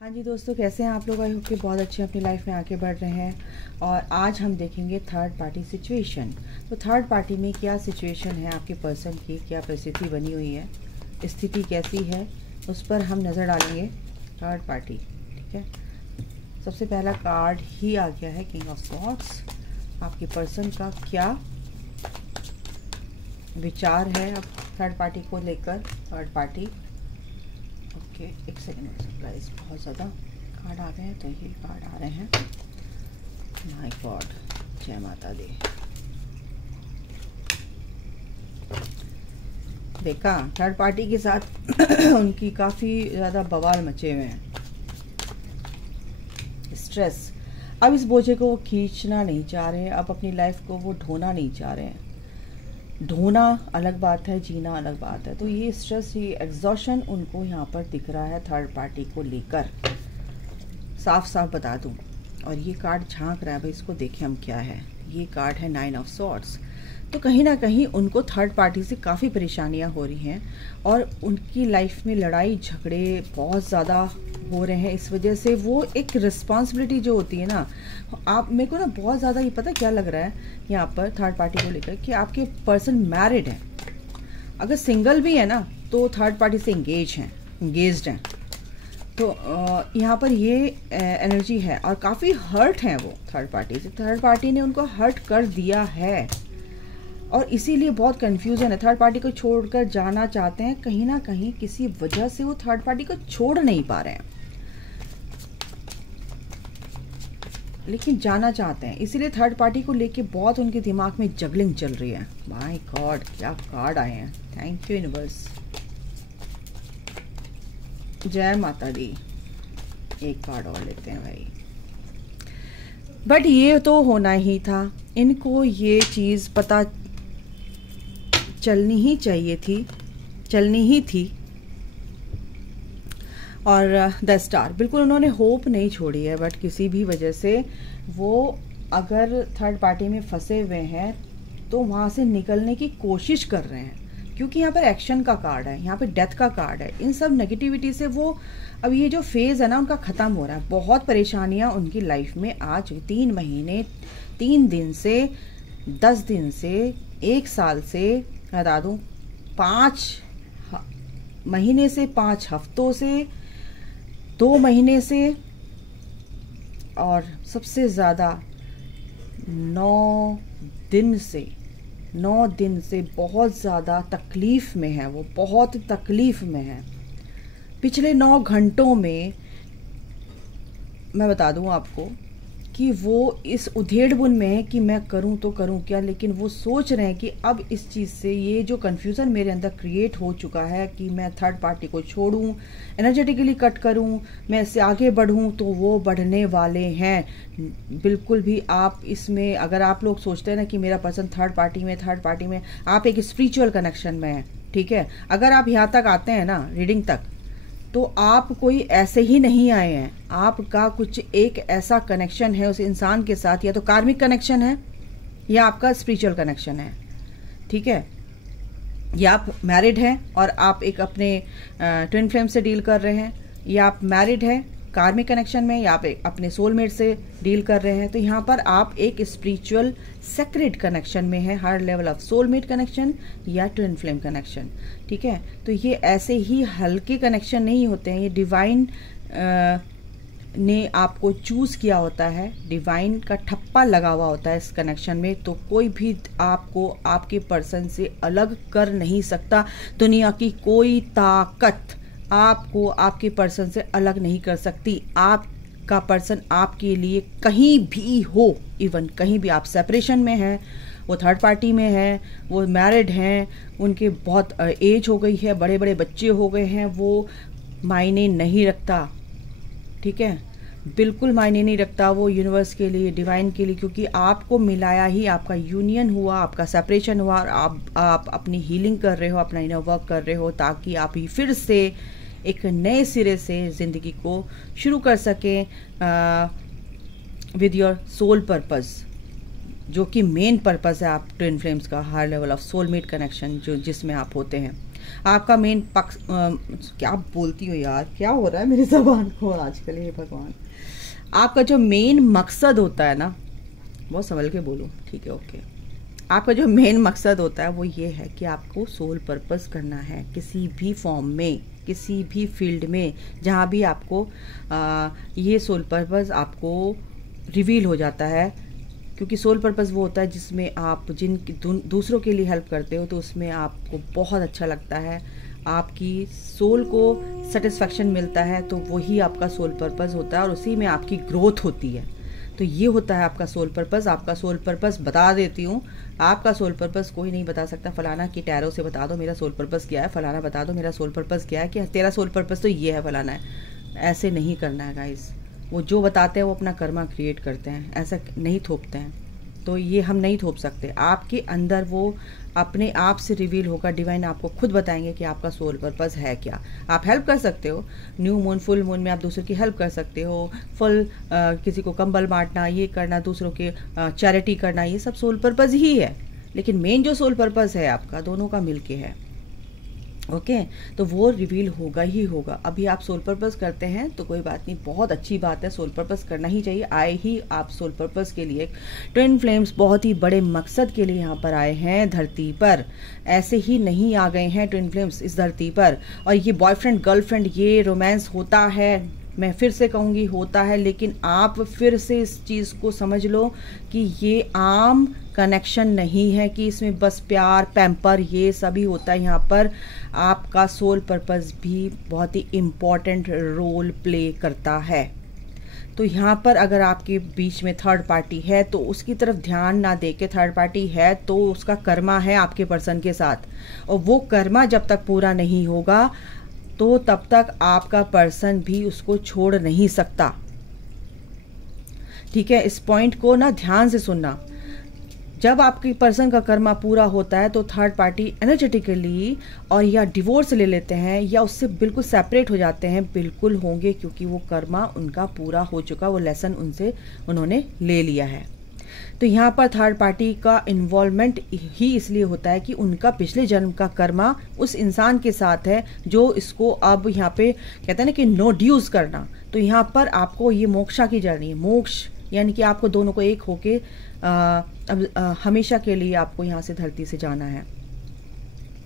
हाँ जी दोस्तों, कैसे हैं आप लोग। आई होप कि बहुत अच्छे अपनी लाइफ में आगे बढ़ रहे हैं। और आज हम देखेंगे थर्ड पार्टी सिचुएशन। तो थर्ड पार्टी में क्या सिचुएशन है आपके पर्सन की, क्या परिस्थिति बनी हुई है, स्थिति कैसी है, उस पर हम नज़र डालेंगे। थर्ड पार्टी, ठीक है। सबसे पहला कार्ड ही आ गया है किंग ऑफ सॉर्ड्स। आपके पर्सन का क्या विचार है अब थर्ड पार्टी को लेकर। थर्ड पार्टी, ओके, एक सेकेंड में सरप्राइज, बहुत ज़्यादा कार्ड आ गए हैं। तो ये कार्ड आ रहे हैं। माय गॉड, जय माता दी। देखा, थर्ड पार्टी के साथ उनकी काफ़ी ज़्यादा बवाल मचे हुए हैं, स्ट्रेस। अब इस बोझे को वो खींचना नहीं चाह रहे हैं, अब अपनी लाइफ को वो ढोना नहीं चाह रहे हैं। ढोना अलग बात है, जीना अलग बात है। तो ये स्ट्रेस, ये एग्जॉशन उनको यहाँ पर दिख रहा है थर्ड पार्टी को लेकर। साफ साफ बता दूँ, और ये कार्ड झांक रहा है भाई, इसको देखें हम क्या है। ये कार्ड है 9 ऑफ सॉर्ड्स। तो कहीं ना कहीं उनको थर्ड पार्टी से काफ़ी परेशानियाँ हो रही हैं और उनकी लाइफ में लड़ाई झगड़े बहुत ज़्यादा हो रहे हैं। इस वजह से वो एक रिस्पॉन्सिबिलिटी जो होती है ना, आप मेरे को ना बहुत ज़्यादा ये पता क्या लग रहा है यहाँ पर थर्ड पार्टी को लेकर, कि आपके पर्सन मैरिड है। अगर सिंगल भी है ना तो थर्ड पार्टी से एंगेज्ड हैं। तो यहाँ पर ये एनर्जी है और काफ़ी हर्ट हैं वो थर्ड पार्टी से। थर्ड पार्टी ने उनको हर्ट कर दिया है और इसीलिए बहुत कंफ्यूजन है। थर्ड पार्टी को छोड़कर जाना चाहते हैं, कहीं ना कहीं किसी वजह से वो थर्ड पार्टी को छोड़ नहीं पा रहे हैं, लेकिन जाना चाहते हैं। इसीलिए थर्ड पार्टी को लेके बहुत उनके दिमाग में जगलिंग चल रही है। माय गॉड, क्या कार्ड आए हैं। थैंक यू यूनिवर्स, जय माता दी। एक कार्ड और लेते हैं भाई। बट ये तो होना ही था, इनको ये चीज़ पता चलनी ही थी। और द स्टार, बिल्कुल उन्होंने होप नहीं छोड़ी है, बट किसी भी वजह से वो अगर थर्ड पार्टी में फंसे हुए हैं तो वहाँ से निकलने की कोशिश कर रहे हैं, क्योंकि यहाँ पर एक्शन का कार्ड है, यहाँ पे डेथ का कार्ड है। इन सब नेगेटिविटी से वो अब ये जो फेज़ है ना उनका ख़त्म हो रहा है। बहुत परेशानियाँ उनकी लाइफ में आज 3 महीने 3 दिन से 10 दिन से 1 साल से, बता दूँ 5 महीने से, 5 हफ्तों से, 2 महीने से, और सबसे ज़्यादा 9 दिन से बहुत ज़्यादा तकलीफ़ में है वो, बहुत तकलीफ़ में है। पिछले 9 घंटों में मैं बता दूं आपको कि वो इस उधेड़-बुन में है कि मैं करूं तो करूं क्या। लेकिन वो सोच रहे हैं कि अब इस चीज़ से, ये जो कन्फ्यूज़न मेरे अंदर क्रिएट हो चुका है कि मैं थर्ड पार्टी को छोड़ूं, एनर्जेटिकली कट करूं, मैं इससे आगे बढ़ूं, तो वो बढ़ने वाले हैं। बिल्कुल भी आप इसमें, अगर आप लोग सोचते हैं ना कि मेरा पर्सन थर्ड पार्टी में, आप एक स्पिरिचुअल कनेक्शन में है, ठीक है। अगर आप यहाँ तक आते हैं ना रीडिंग तक, तो आप कोई ऐसे ही नहीं आए हैं। आपका कुछ एक ऐसा कनेक्शन है उस इंसान के साथ, या तो कार्मिक कनेक्शन है या आपका स्पिरिचुअल कनेक्शन है, ठीक है। या आप मैरिड हैं और आप एक अपने ट्विन फ्लेम से डील कर रहे हैं, या आप मैरिड हैं कार्मिक कनेक्शन में, या आप अपने सोलमेट से डील कर रहे हैं। तो यहाँ पर आप एक स्पिरिचुअल सेक्रेट कनेक्शन में है, हर लेवल ऑफ सोलमेट कनेक्शन या ट्विन फ्लेम कनेक्शन, ठीक है। तो ये ऐसे ही हल्के कनेक्शन नहीं होते हैं, ये डिवाइन ने आपको चूज किया होता है, डिवाइन का ठप्पा लगा हुआ होता है इस कनेक्शन में। तो कोई भी आपको आपके पर्सन से अलग कर नहीं सकता। दुनिया की कोई ताकत आपको आपके पर्सन से अलग नहीं कर सकती। आपका पर्सन आपके लिए कहीं भी हो, इवन कहीं भी, आप सेपरेशन में हैं, वो थर्ड पार्टी में है, वो मैरिड हैं, उनके बहुत एज हो गई है, बड़े बड़े बच्चे हो गए हैं, वो मायने नहीं रखता, ठीक है। बिल्कुल मायने नहीं रखता वो यूनिवर्स के लिए, डिवाइन के लिए, क्योंकि आपको मिलाया ही, आपका यूनियन हुआ, आपका सेपरेशन हुआ, और आप अपनी हीलिंग कर रहे हो, अपना इनर वर्क कर रहे हो, ताकि आप ही फिर से एक नए सिरे से ज़िंदगी को शुरू कर सकें विद योर सोल पर्पस, जो कि मेन पर्पस है आप ट्विन फ्लेम्स का, higher level of soulmate connection जो जिसमें आप होते हैं। आपका मेन पक्ष क्या बोलती हो यार, क्या हो रहा है मेरी ज़बान को आजकल, ये भगवान। आपका जो मेन मकसद होता है ना, बहुत संभल के बोलूँ, ठीक है, ओके। आपका जो मेन मकसद होता है वो ये है कि आपको सोल पर्पस करना है किसी भी फॉर्म में, किसी भी फील्ड में, जहाँ भी आपको ये सोल पर्पस आपको रिवील हो जाता है। क्योंकि सोल पर्पस वो होता है जिसमें आप दूसरों के लिए हेल्प करते हो, तो उसमें आपको बहुत अच्छा लगता है, आपकी सोल को सेटिस्फैक्शन मिलता है, तो वही आपका सोल पर्पस होता है और उसी में आपकी ग्रोथ होती है। तो ये होता है आपका सोल पर्पस। आपका सोल पर्पस बता देती हूँ, आपका सोल पर्पस कोई नहीं बता सकता। फलाना की टैरो से बता दो मेरा सोल पर्पस क्या है, फलाना बता दो मेरा सोल पर्पस क्या है, कि तेरा सोल पर्पस तो ये है, फलाना है। ऐसे नहीं करना है गाइस। वो जो बताते हैं वो अपना कर्मा क्रिएट करते हैं, ऐसा नहीं थोपते हैं। तो ये हम नहीं थोप सकते। आपके अंदर वो अपने आप से रिवील होगा, डिवाइन आपको खुद बताएंगे कि आपका सोल पर्पस है क्या। आप हेल्प कर सकते हो, न्यू मून फुल मून में आप दूसरों की हेल्प कर सकते हो, किसी को कंबल बांटना, ये करना, दूसरों के चैरिटी करना, ये सब सोल पर्पस ही है। लेकिन मेन जो सोल पर्पस है आपका, दोनों का मिलके है, ओके। तो वो रिवील होगा ही होगा। अभी आप सोल पर्पस करते हैं तो कोई बात नहीं, बहुत अच्छी बात है, सोल पर्पस करना ही चाहिए। आए ही आप सोल पर्पस के लिए, ट्विन फ्लेम्स बहुत ही बड़े मकसद के लिए यहाँ पर आए हैं धरती पर। ऐसे ही नहीं आ गए हैं ट्विन फ्लेम्स इस धरती पर। और ये बॉयफ्रेंड गर्लफ्रेंड, ये रोमांस होता है, मैं फिर से कहूँगी होता है, लेकिन आप फिर से इस चीज़ को समझ लो कि ये आम कनेक्शन नहीं है कि इसमें बस प्यार पैम्पर ये सभी होता है। यहाँ पर आपका सोल पर्पस भी बहुत ही इम्पॉर्टेंट रोल प्ले करता है। तो यहाँ पर अगर आपके बीच में थर्ड पार्टी है तो उसकी तरफ ध्यान ना दे के, थर्ड पार्टी है तो उसका कर्मा है आपके पर्सन के साथ, और वो कर्मा जब तक पूरा नहीं होगा तो तब तक आपका पर्सन भी उसको छोड़ नहीं सकता। ठीक है, इस पॉइंट को ना ध्यान से सुनना। जब आपके पर्सन का कर्मा पूरा होता है तो थर्ड पार्टी एनर्जेटिकली और या डिवोर्स ले लेते हैं या उससे बिल्कुल सेपरेट हो जाते हैं, बिल्कुल होंगे, क्योंकि वो कर्मा उनका पूरा हो चुका, वो लेसन उनसे उन्होंने ले लिया है। तो यहाँ पर थर्ड पार्टी का इन्वॉल्वमेंट ही इसलिए होता है कि उनका पिछले जन्म का कर्मा उस इंसान के साथ है जो इसको अब यहाँ पे कहते हैं ना कि नोड्यूस करना। तो यहाँ पर आपको ये मोक्षा की जर्नी है, मोक्ष यानी कि आपको दोनों को एक होके हमेशा के लिए आपको यहाँ से धरती से जाना है।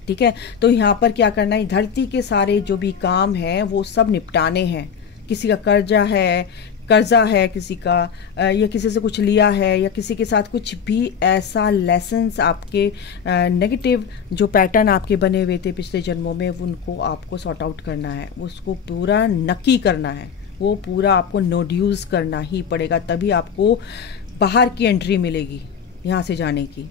ठीक है, तो यहाँ पर क्या करना है, धरती के सारे जो भी काम है वो सब निपटाने हैं। किसी का कर्जा है किसी का, या किसी से कुछ लिया है, या किसी के साथ कुछ भी ऐसा लेसन्स आपके नेगेटिव जो पैटर्न आपके बने हुए थे पिछले जन्मों में, उनको आपको सॉर्ट आउट करना है, उसको पूरा नक्की करना है, वो पूरा आपको नोड्यूस करना ही पड़ेगा, तभी आपको बाहर की एंट्री मिलेगी यहाँ से जाने की।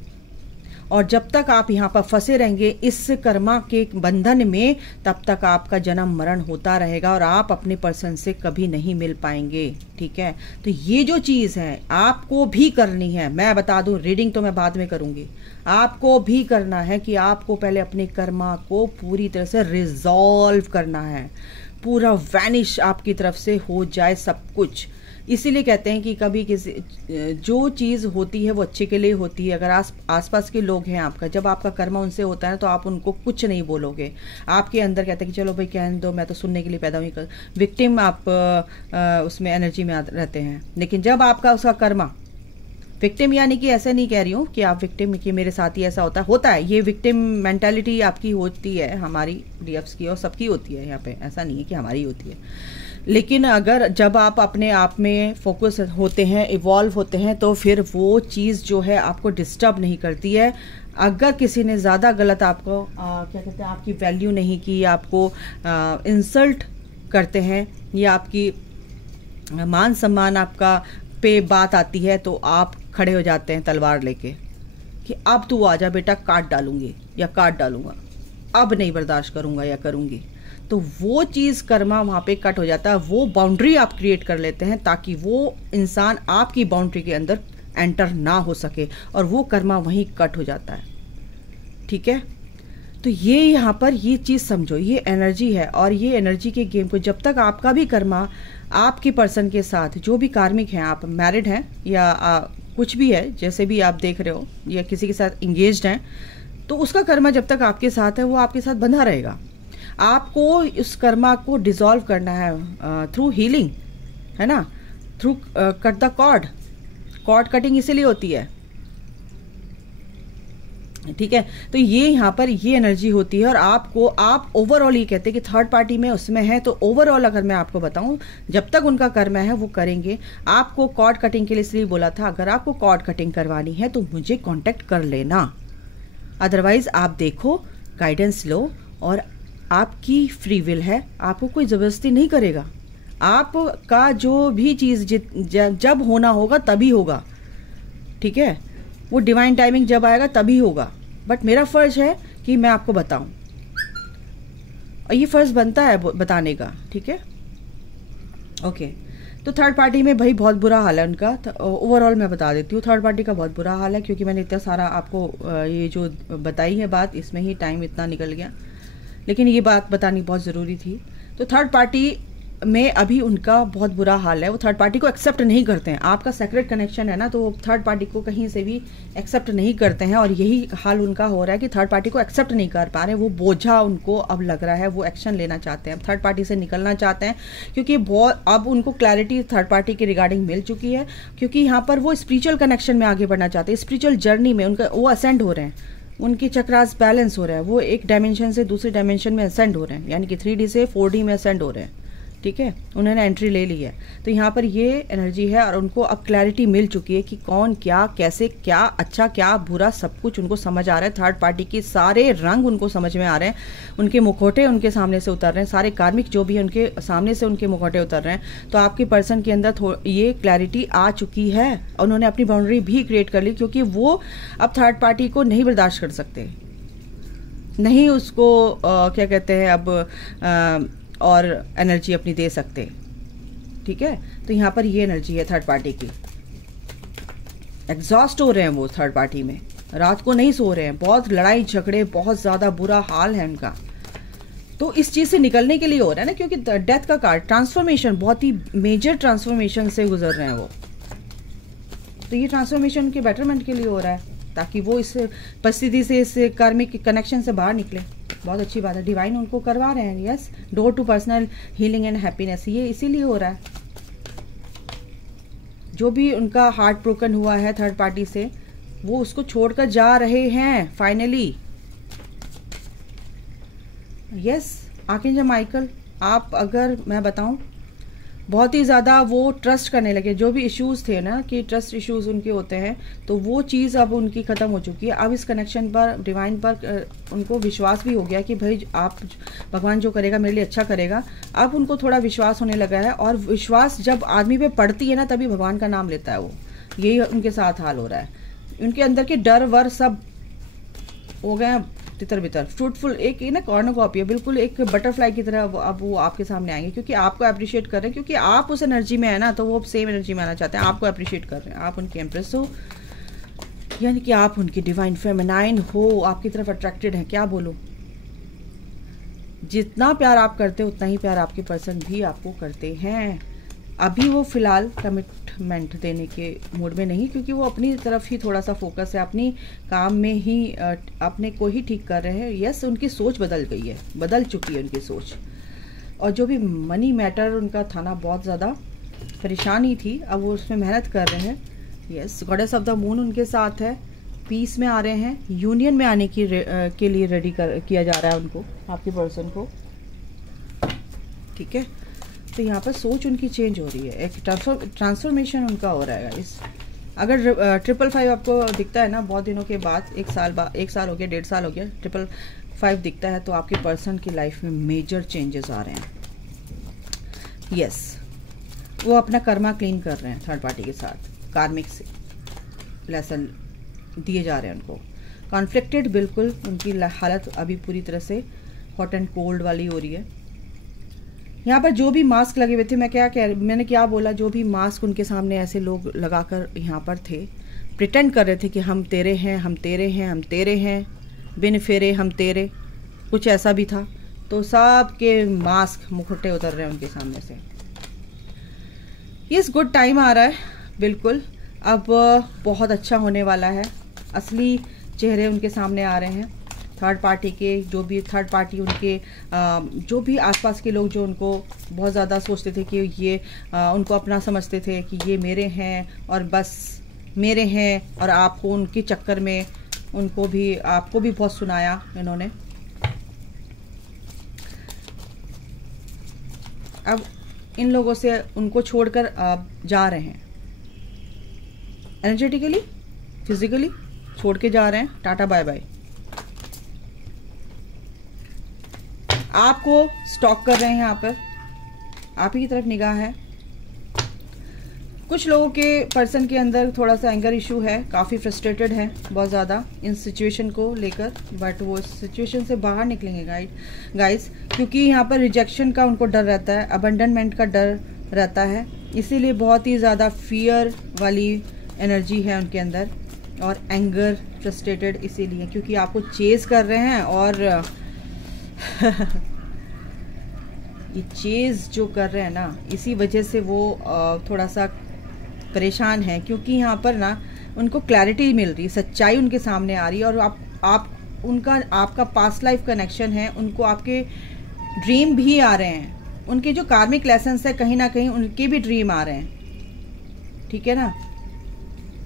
और जब तक आप यहाँ पर फंसे रहेंगे इस कर्मा के बंधन में, तब तक आपका जन्म मरण होता रहेगा और आप अपने पर्सन से कभी नहीं मिल पाएंगे। ठीक है, तो ये जो चीज़ है आपको भी करनी है। मैं बता दूं, रीडिंग तो मैं बाद में करूँगी, आपको भी करना है कि आपको पहले अपने कर्मा को पूरी तरह से रिजॉल्व करना है, पूरा वैनिश आपकी तरफ से हो जाए सब कुछ। इसीलिए कहते हैं कि कभी किसी जो चीज़ होती है वो अच्छे के लिए होती है। अगर आसपास के लोग हैं आपका, जब आपका कर्मा उनसे होता है तो आप उनको कुछ नहीं बोलोगे, आपके अंदर कहते हैं कि चलो भाई कहने दो, मैं तो सुनने के लिए पैदा हुई। विक्टिम आप उसमें एनर्जी में रहते हैं। लेकिन जब आपका उसका कर्मा, विक्टिम यानी कि ऐसे नहीं कह रही हूँ कि आप विक्टिम कि मेरे साथ ही ऐसा होता है, ये विक्टिम मेंटालिटी आपकी होती है, हमारी डीएफ्स की और सबकी होती है यहाँ पे, ऐसा नहीं है कि हमारी होती है। लेकिन अगर जब आप अपने आप में फोकस होते हैं, इवॉल्व होते हैं, तो फिर वो चीज़ जो है आपको डिस्टर्ब नहीं करती है। अगर किसी ने ज़्यादा गलत आपको क्या कहते हैं, आपकी वैल्यू नहीं की, आपको इंसल्ट करते हैं या आपकी मान सम्मान आपका पे बात आती है, तो आप खड़े हो जाते हैं तलवार लेके कि अब तू आजा बेटा, काट डालूंगी या काट डालूंगा, अब नहीं बर्दाश्त करूंगा या करूंगी। तो वो चीज़ कर्मा वहाँ पे कट हो जाता है। वो बाउंड्री आप क्रिएट कर लेते हैं ताकि वो इंसान आपकी बाउंड्री के अंदर एंटर ना हो सके, और वो कर्मा वहीं कट हो जाता है। ठीक है, तो ये यहाँ पर ये चीज़ समझो, ये एनर्जी है। और ये एनर्जी के गेम को जब तक आपका भी कर्मा आपके पर्सन के साथ, जो भी कार्मिक हैं, आप मैरिड हैं या कुछ भी है, जैसे भी आप देख रहे हो, या किसी के साथ इंगेज्ड हैं, तो उसका कर्मा जब तक आपके साथ है वो आपके साथ बंधा रहेगा। आपको उस कर्मा को डिसॉल्व करना है थ्रू हीलिंग, है ना, through cut the cord cutting इसीलिए होती है, ठीक है। तो ये यहाँ पर ये एनर्जी होती है और आपको आप ओवरऑल ये कहते हैं कि थर्ड पार्टी में उसमें है, तो ओवरऑल अगर मैं आपको बताऊं जब तक उनका कर्म है वो करेंगे। आपको कॉर्ड कटिंग के लिए इसलिए बोला था, अगर आपको कॉर्ड कटिंग करवानी है तो मुझे कांटेक्ट कर लेना, अदरवाइज आप देखो, गाइडेंस लो, और आपकी फ्री विल है, आपको कोई ज़बरदस्ती नहीं करेगा। आपका जो भी चीज़ जब होना होगा तभी होगा, ठीक है, वो डिवाइन टाइमिंग जब आएगा तभी होगा। बट मेरा फ़र्ज़ है कि मैं आपको बताऊं, और ये फ़र्ज़ बनता है बताने का, ठीक है, ओके। तो थर्ड पार्टी में भाई बहुत बुरा हाल है उनका। ओवरऑल मैं बता देती हूँ, थर्ड पार्टी का बहुत बुरा हाल है, क्योंकि मैंने इतना सारा आपको ये जो बताई है बात, इसमें ही टाइम इतना निकल गया, लेकिन ये बात बतानी बहुत ज़रूरी थी। तो थर्ड पार्टी में अभी उनका बहुत बुरा हाल है, वो थर्ड पार्टी को एक्सेप्ट नहीं करते हैं। आपका सेक्रेट कनेक्शन है ना, तो वो थर्ड पार्टी को कहीं से भी एक्सेप्ट नहीं करते हैं, और यही हाल उनका हो रहा है कि थर्ड पार्टी को एक्सेप्ट नहीं कर पा रहे। वो बोझा उनको अब लग रहा है, वो एक्शन लेना चाहते हैं, थर्ड पार्टी से निकलना चाहते हैं, क्योंकि बहुत अब उनको क्लैरिटी थर्ड पार्टी के रिगार्डिंग मिल चुकी है, क्योंकि यहाँ पर वो स्पिरिचुअल कनेक्शन में आगे बढ़ना चाहते हैं, स्पिरिचुअल जर्नी में उनका वो असेंड हो रहे हैं, उनके चक्रास बैलेंस हो रहा है, वो एक डायमेंशन से दूसरे डायमेंशन में असेंड हो रहे हैं, यानी कि 3D से 4D में असेंड हो रहे हैं, ठीक है, उन्होंने एंट्री ले ली है। तो यहाँ पर ये एनर्जी है, और उनको अब क्लैरिटी मिल चुकी है कि कौन क्या कैसे, क्या अच्छा क्या बुरा, सब कुछ उनको समझ आ रहा है। थर्ड पार्टी के सारे रंग उनको समझ में आ रहे हैं, उनके मुखौटे उनके सामने से उतर रहे हैं, सारे कार्मिक जो भी है उनके सामने से उनके मुखौटे उतर रहे हैं। तो आपके पर्सन के अंदर ये क्लैरिटी आ चुकी है, और उन्होंने अपनी बाउंड्री भी क्रिएट कर ली, क्योंकि वो अब थर्ड पार्टी को नहीं बर्दाश्त कर सकते, नहीं उसको क्या कहते हैं अब और एनर्जी अपनी दे सकते, ठीक है। तो यहाँ पर ये एनर्जी है थर्ड पार्टी की, एग्जॉस्ट हो रहे हैं वो थर्ड पार्टी में, रात को नहीं सो रहे हैं, बहुत लड़ाई झगड़े, बहुत ज़्यादा बुरा हाल है उनका। तो इस चीज़ से निकलने के लिए हो रहा है ना, क्योंकि डेथ का कार्ड ट्रांसफॉर्मेशन, बहुत ही मेजर ट्रांसफॉर्मेशन से गुजर रहे हैं वो, तो ये ट्रांसफॉर्मेशन के बेटरमेंट के लिए हो रहा है, ताकि वो इस परिस्थिति से, इस कार्मिक कनेक्शन से बाहर निकले। बहुत अच्छी बात है, डिवाइन उनको करवा रहे हैं, yes, door to personal healing and happiness, ये इसीलिए हो रहा है। जो भी उनका हार्ट ब्रोकन हुआ है थर्ड पार्टी से, वो उसको छोड़कर जा रहे हैं फाइनली, यस। आर्कएंजल माइकल, आप अगर मैं बताऊं, बहुत ही ज़्यादा वो ट्रस्ट करने लगे, जो भी इश्यूज़ थे ना, कि ट्रस्ट इश्यूज़ उनके होते हैं, तो वो चीज़ अब उनकी ख़त्म हो चुकी है। अब इस कनेक्शन पर, डिवाइन पर उनको विश्वास भी हो गया कि भाई आप, भगवान जो करेगा मेरे लिए अच्छा करेगा। अब उनको थोड़ा विश्वास होने लगा है, और विश्वास जब आदमी पे पड़ती है ना, तभी भगवान का नाम लेता है वो, यही उनके साथ हाल हो रहा है। उनके अंदर के डर वर सब हो गए तितर बितर, फ्रूटफुल, एक ना कॉर्नोकॉपी है, बिल्कुल एक बटरफ्लाई की तरह अब वो आपके सामने आएंगे, क्योंकि आपको अप्रिशिएट कर रहे हैं, क्योंकि आप उस एनर्जी में है ना, तो वो सेम एनर्जी में आना चाहते हैं, आपको अप्रिशिएट कर रहे हैं। आप उनकी एम्प्रेस हो, यानी कि आप उनकी डिवाइन फेमिनाइन हो, आपकी तरफ अट्रैक्टेड है, क्या बोलो। जितना प्यार आप करते हो उतना ही प्यार आपके पर्सन भी आपको करते हैं। अभी वो फिलहाल कमिटमेंट देने के मूड में नहीं, क्योंकि वो अपनी तरफ ही थोड़ा सा फोकस है, अपनी काम में ही अपने को ही ठीक कर रहे हैं। यस, उनकी सोच बदल गई है, बदल चुकी है उनकी सोच, और जो भी मनी मैटर उनका था ना, बहुत ज़्यादा परेशानी थी, अब वो उसमें मेहनत कर रहे हैं। Yes, goddess of the moon उनके साथ है, पीस में आ रहे हैं, यूनियन में आने के लिए रेडी किया जा रहा है उनको, आपके पर्सन को, ठीक है। तो यहाँ पर सोच उनकी चेंज हो रही है, एक ट्रांसफॉर्मेशन उनका हो रहा है। इस अगर 555 आपको दिखता है ना, बहुत दिनों के बाद, एक साल हो गया, 1.5 साल हो गया, 555 दिखता है, तो आपके पर्सन की लाइफ में मेजर चेंजेस आ रहे हैं। यस, वो अपना कर्मा क्लीन कर रहे हैं थर्ड पार्टी के साथ, कार्मिक से लेसन दिए जा रहे हैं उनको। कॉन्फ्लिक्टेड, बिल्कुल उनकी हालत अभी पूरी तरह से हॉट एंड कोल्ड वाली हो रही है। यहाँ पर जो भी मास्क लगे हुए थे, मैंने क्या बोला, जो भी मास्क उनके सामने ऐसे लोग लगाकर यहाँ पर थे, प्रिटेंड कर रहे थे कि हम तेरे हैं, हम तेरे हैं, हम तेरे हैं, बिन फेरे हम तेरे, कुछ ऐसा भी था। तो सब के मास्क, मुखौटे उतर रहे हैं उनके सामने से। यस, गुड टाइम आ रहा है, बिल्कुल अब बहुत अच्छा होने वाला है। असली चेहरे उनके सामने आ रहे हैं, थर्ड पार्टी के, जो भी थर्ड पार्टी उनके जो भी आसपास के लोग जो उनको बहुत ज़्यादा सोचते थे कि ये उनको अपना समझते थे कि ये मेरे हैं और बस मेरे हैं, और आपको उनके चक्कर में उनको भी, आपको भी बहुत सुनाया इन्होंने। अब इन लोगों से उनको छोड़कर जा रहे हैं, एनर्जेटिकली फिजिकली छोड़ के जा रहे हैं, टाटा बाय बाय। आपको स्टॉक कर रहे हैं, यहाँ पर आप ही की तरफ निगाह है। कुछ लोगों के पर्सन के अंदर थोड़ा सा एंगर इशू है, काफ़ी फ्रस्ट्रेटेड है बहुत ज़्यादा इन सिचुएशन को लेकर, बट वो इस सिचुएशन से बाहर निकलेंगे गाइस, क्योंकि यहाँ पर रिजेक्शन का उनको डर रहता है, अबंडनमेंट का डर रहता है, इसीलिए बहुत ही ज़्यादा फियर वाली एनर्जी है उनके अंदर, और एंगर फ्रस्ट्रेटेड इसीलिए क्योंकि आपको चेज़ कर रहे हैं, और ये चेज़ जो कर रहे हैं ना, इसी वजह से वो थोड़ा सा परेशान है, क्योंकि यहाँ पर ना उनको क्लैरिटी मिल रही है, सच्चाई उनके सामने आ रही है, और आप उनका आपका पास्ट लाइफ कनेक्शन है, उनको आपके ड्रीम भी आ रहे हैं, उनके जो कार्मिक लेसन्स है कहीं ना कहीं उनके भी ड्रीम आ रहे हैं, ठीक है ना।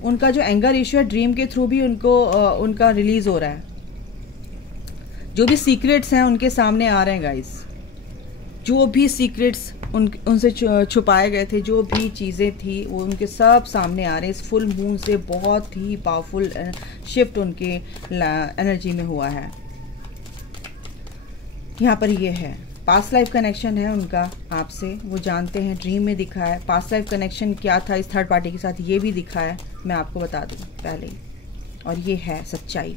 उनका जो एंगर इश्यू है ड्रीम के थ्रू भी उनको उनका रिलीज हो रहा है, जो भी सीक्रेट्स हैं उनके सामने आ रहे हैं गाइस, जो भी सीक्रेट्स उनसे छुपाए गए थे, जो भी चीज़ें थी वो उनके सब सामने आ रहे हैं। इस फुल मून से बहुत ही पावरफुल शिफ्ट उनके एनर्जी में हुआ है। यहाँ पर ये है पास्ट लाइफ कनेक्शन है उनका आपसे, वो जानते हैं, ड्रीम में दिखा है। पास्ट लाइफ कनेक्शन क्या था इस थर्ड पार्टी के साथ ये भी दिखा है, मैं आपको बता दूँ पहले ही, और ये है सच्चाई।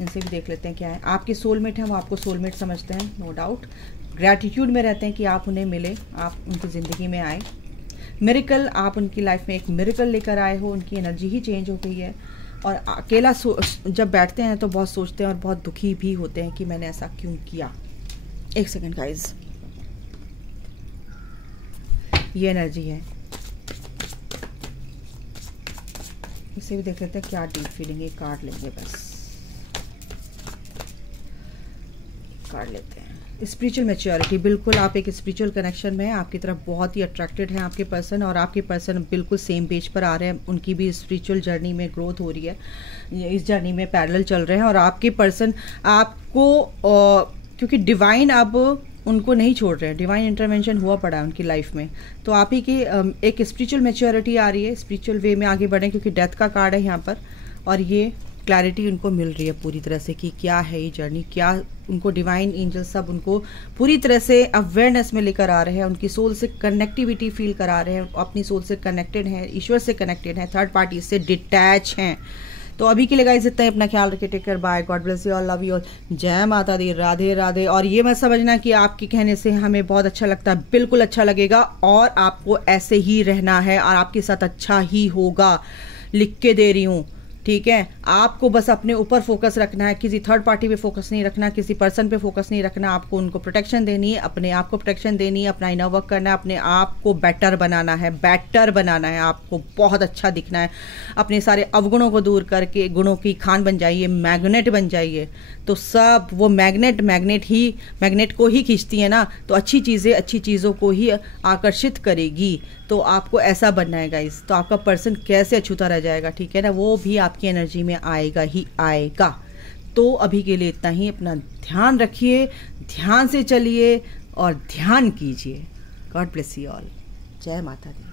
इनसे भी देख लेते हैं क्या है। आपके सोलमेट हैं, वो आपको सोलमेट समझते हैं, नो डाउट। ग्रैटिट्यूड में रहते हैं कि आप उन्हें मिले, आप उनकी ज़िंदगी में आए। मिरेकल, आप उनकी लाइफ में एक मिरेकल लेकर आए हो, उनकी एनर्जी ही चेंज हो गई है। और अकेला जब बैठते हैं तो बहुत सोचते हैं और बहुत दुखी भी होते हैं कि मैंने ऐसा क्यों किया। एक सेकेंड गाइज, ये एनर्जी है, इसे भी देख लेते हैं क्या डीप फीलिंग है। कार्ड लेंगे, बस कार्ड लेते हैं। स्पिरिचुअल मैच्योरिटी, बिल्कुल आप एक स्पिरिचुअल कनेक्शन में हैं, आपकी तरफ बहुत ही अट्रैक्टेड हैं आपके पर्सन, और आपके पर्सन बिल्कुल सेम पेज पर आ रहे हैं। उनकी भी स्पिरिचुअल जर्नी में ग्रोथ हो रही है, इस जर्नी में पैरेलल चल रहे हैं। और आपके पर्सन आपको क्योंकि डिवाइन अब उनको नहीं छोड़ रहे हैं, डिवाइन इंटरवेंशन हुआ पड़ा है उनकी लाइफ में, तो आप ही की एक स्पिरिचुअल मैच्योरिटी आ रही है, स्पिरिचुअल वे में आगे बढ़ें, क्योंकि डेथ का कार्ड है यहाँ पर, और ये क्लैरिटी उनको मिल रही है पूरी तरह से कि क्या है ये जर्नी, क्या उनको डिवाइन एंजल सब उनको पूरी तरह से अवेयरनेस में लेकर आ रहे हैं, उनकी सोल से कनेक्टिविटी फील करा रहे हैं, अपनी सोल से कनेक्टेड हैं, ईश्वर से कनेक्टेड हैं, थर्ड पार्टी से डिटैच हैं। तो अभी के लिए गाइस इतना ही, अपना ख्याल रखिए, take care, bye, God bless you all, love you all, जय माता दी, राधे राधे। और ये मत समझना कि आपके कहने से हमें बहुत अच्छा लगता है, बिल्कुल अच्छा लगेगा, और आपको ऐसे ही रहना है, और आपके साथ अच्छा ही होगा, लिख के दे रही हूँ, ठीक है। आपको बस अपने ऊपर फोकस रखना है, किसी थर्ड पार्टी पे फोकस नहीं रखना, किसी पर्सन पे फोकस नहीं रखना, आपको उनको प्रोटेक्शन देनी है, अपने आप को प्रोटेक्शन देनी है, अपना इनर वर्क करना है, अपने आप को बेटर बनाना है, बेटर बनाना है, आपको बहुत अच्छा दिखना है, अपने सारे अवगुणों को दूर करके गुणों की खान बन जाइए, मैग्नेट बन जाइए। तो सब वो मैग्नेट को ही खींचती है ना, तो अच्छी चीज़ें अच्छी चीज़ों को ही आकर्षित करेगी। तो आपको ऐसा बनना है गाइस, तो आपका पर्सन कैसे अछूता रह जाएगा, ठीक है ना, वो भी आपकी एनर्जी में आएगा ही आएगा। तो अभी के लिए इतना ही, अपना ध्यान रखिए, ध्यान से चलिए और ध्यान कीजिए। गॉड ब्लेस यू ऑल, जय माता दी।